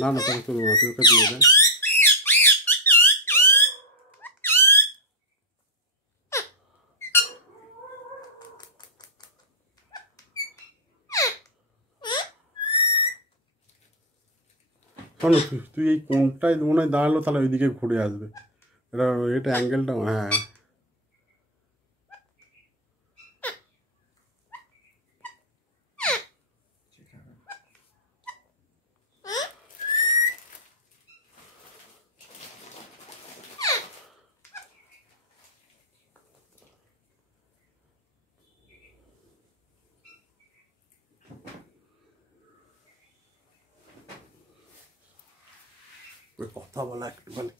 না না তোকে তুলবো না, তুই ওকে দিয়ে দে। শোনো তুই এই কোনটায় মনে হয় দাঁড়ালো, তাহলে ওইদিকে ঘুরে আসবে। এটা অ্যাঙ্গেলটা, হ্যাঁ কথা বলা একটু বলে।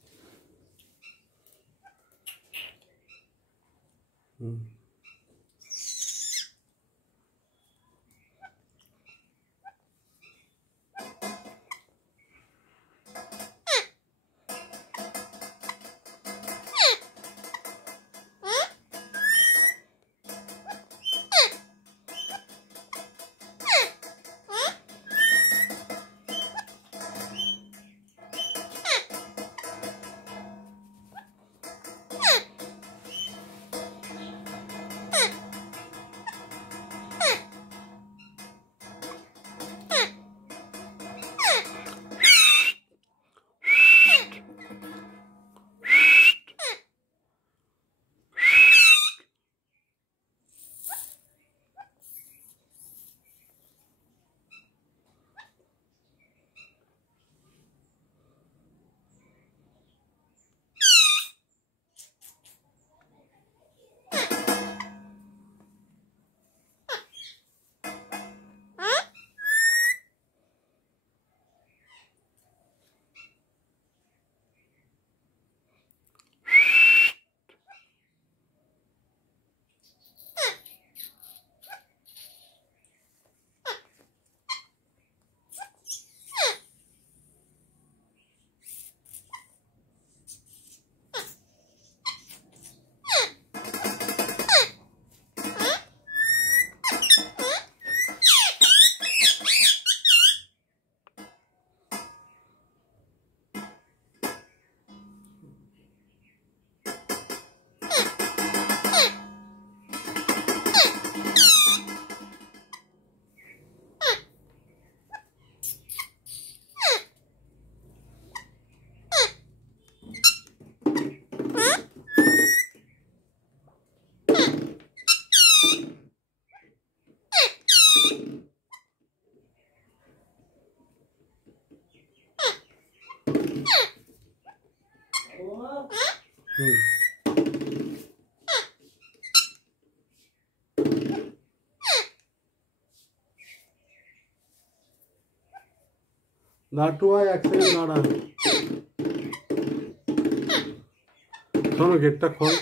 नाटू आए एक्सीडेंट दाঁড়া। শোনো গেটটা খোল,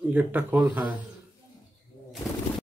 গেটটা খোল। হ্যাঁ